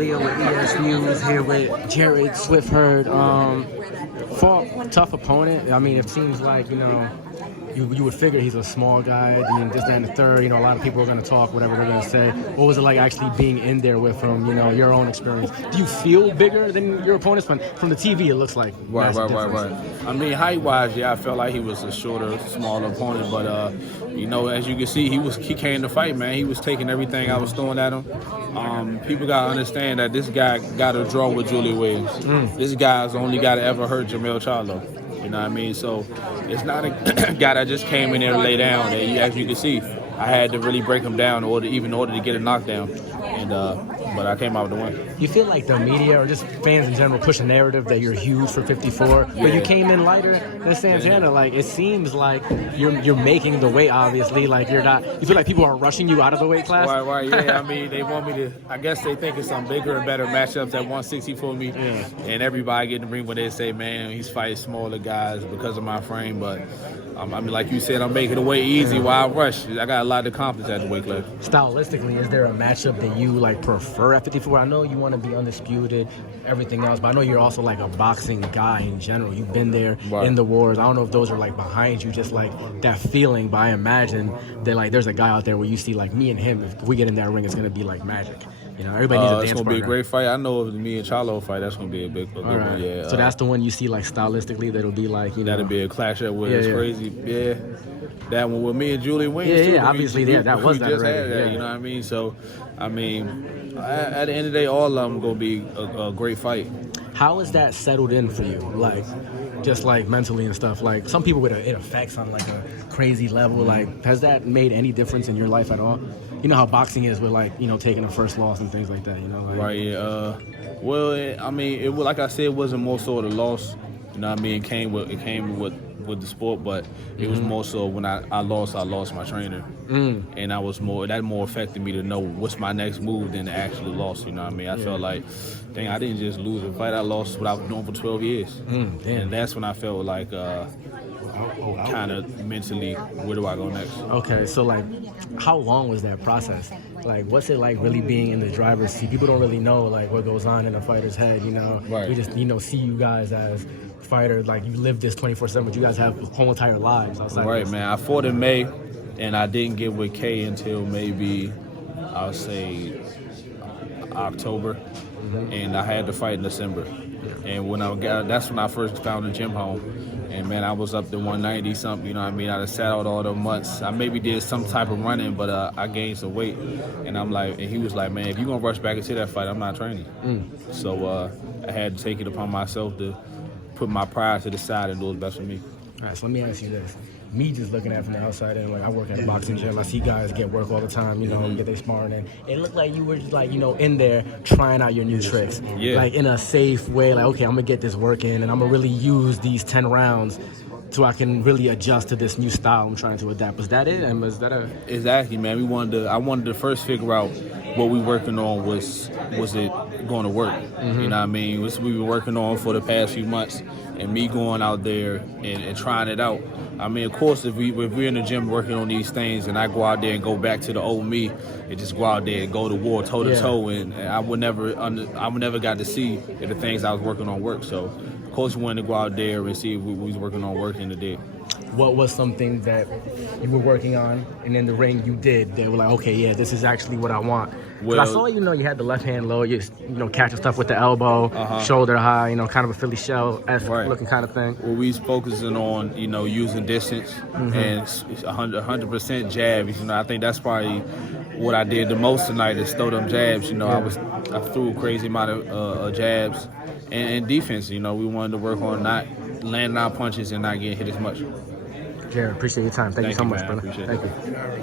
Leo with ES News here with Jarrett Hurd. Fought tough opponent. I mean, it seems like, you would figure he's a small guy, and this, that, and the third. A lot of people are going to talk, whatever they're going to say. What was it like actually being in there with him, your own experience? Do you feel bigger than your opponents? From the TV, it looks like. Right. I mean, height-wise, I felt like he was a shorter, smaller opponent. But, as you can see, he came to fight, man. He was taking everything I was throwing at him. People got to understand that this guy got a draw with Julie Williams. This guy's the only guy that ever hurt Jamel Charlo. You know what I mean? So it's not a guy that just came in there to lay down. And as you can see, I had to really break him down in order to get a knockdown. But I came out with the win. You feel like the media or just fans in general push a narrative that you're huge for 54, but you came in lighter than Santana. Yeah. Like, it seems like you're making the weight, obviously. Like, you're not. You feel like people are rushing you out of the weight class. Right. Yeah. I mean, they want me to. I guess they think it's some bigger and better matchups at 160 for me. Yeah. And everybody get in the ring when they say, man, he's fighting smaller guys because of my frame. But I mean, like you said, I'm making the weight easy while I rush. I got a lot to accomplish at the weight class. Stylistically, is there a matchup that you prefer at 54? I know you want to be undisputed, everything else, but I know you're also like a boxing guy in general. You've been there in the wars. I don't know if those are behind you, just like that feeling. But I imagine that there's a guy out there where you see me and him. If we get in that ring, it's gonna be like magic. Everybody needs a dance It's gonna partner. be a great fight. I know if me and Charlo fight, that's gonna be a big one. Yeah. So that's the one you see stylistically that'll be that'll be a clash up with. It's crazy. Yeah. That one with me and Julie Williams. Yeah. Obviously, that was that just already. had that. You know what I mean? So, I mean, at the end of the day, all of them gonna be a great fight. How is that settled in for you? Just mentally and stuff. Some people it affects on a crazy level. Has that made any difference in your life at all? You know how boxing is with taking a first loss and things like that. Right. Yeah. Well, I mean, like I said, it wasn't more so the loss. You know what I mean? It came with the sport, but it was more so when I lost my trainer, and that more affected me to know what's my next move than the actual loss. You know what I mean? I felt like, dang, I didn't just lose a fight. I lost what I was doing for 12 years, and that's when I felt like kind of mentally, where do I go next? Okay, so how long was that process? What's it like really being in the driver's seat? People don't really know what goes on in a fighter's head. Right. We just see you guys as fighters, you live this 24/7, but you guys have whole entire lives outside. Right, of this. man. I fought in May, and I didn't get with K until maybe I'll say October, and I had to fight in December. And that's when I first found the gym home. And man, I was up to 190 something. You know what I mean? I sat out all the months. I maybe did some type of running, but I gained some weight. And he was like, man, if you're gonna rush back into that fight, I'm not training. So I had to take it upon myself to put my pride to the side and do what's best for me. All right, so let me ask you this. Me just looking at it from the outside, and I work at a boxing gym. I see guys get work all the time, get their sparring, and it looked like you were just in there trying out your new tricks. Yeah. In a safe way, okay, I'm gonna get this work in, and I'm gonna really use these 10 rounds so I can really adjust to this new style I'm trying to adapt. Was that it? And was that Exactly, man. I wanted to first figure out what we working on was it going to work? You know what I mean? What we been working on for the past few months, and me going out there and trying it out. I mean, of course, if we're in the gym working on these things, and I go out there and go back to the old me, and just go out there and go to war toe to toe, and I would never got to see if the things I was working on work. So, of course, we wanted to go out there and see if we was working on working today. What was something that you were working on, and in the ring you did, they were like, okay, yeah, this is actually what I want? Well, I saw, you had the left hand low, you catching stuff with the elbow, shoulder high, kind of a Philly shell-esque looking kind of thing. Well, we was focusing on, using distance and 100% jabs. I think that's probably what I did the most tonight is throw them jabs. I threw a crazy amount of jabs and defense. We wanted to work on not landing our punches and not getting hit as much. Jarrett, appreciate your time. Thank you so much, man. brother. Appreciate Thank it. you.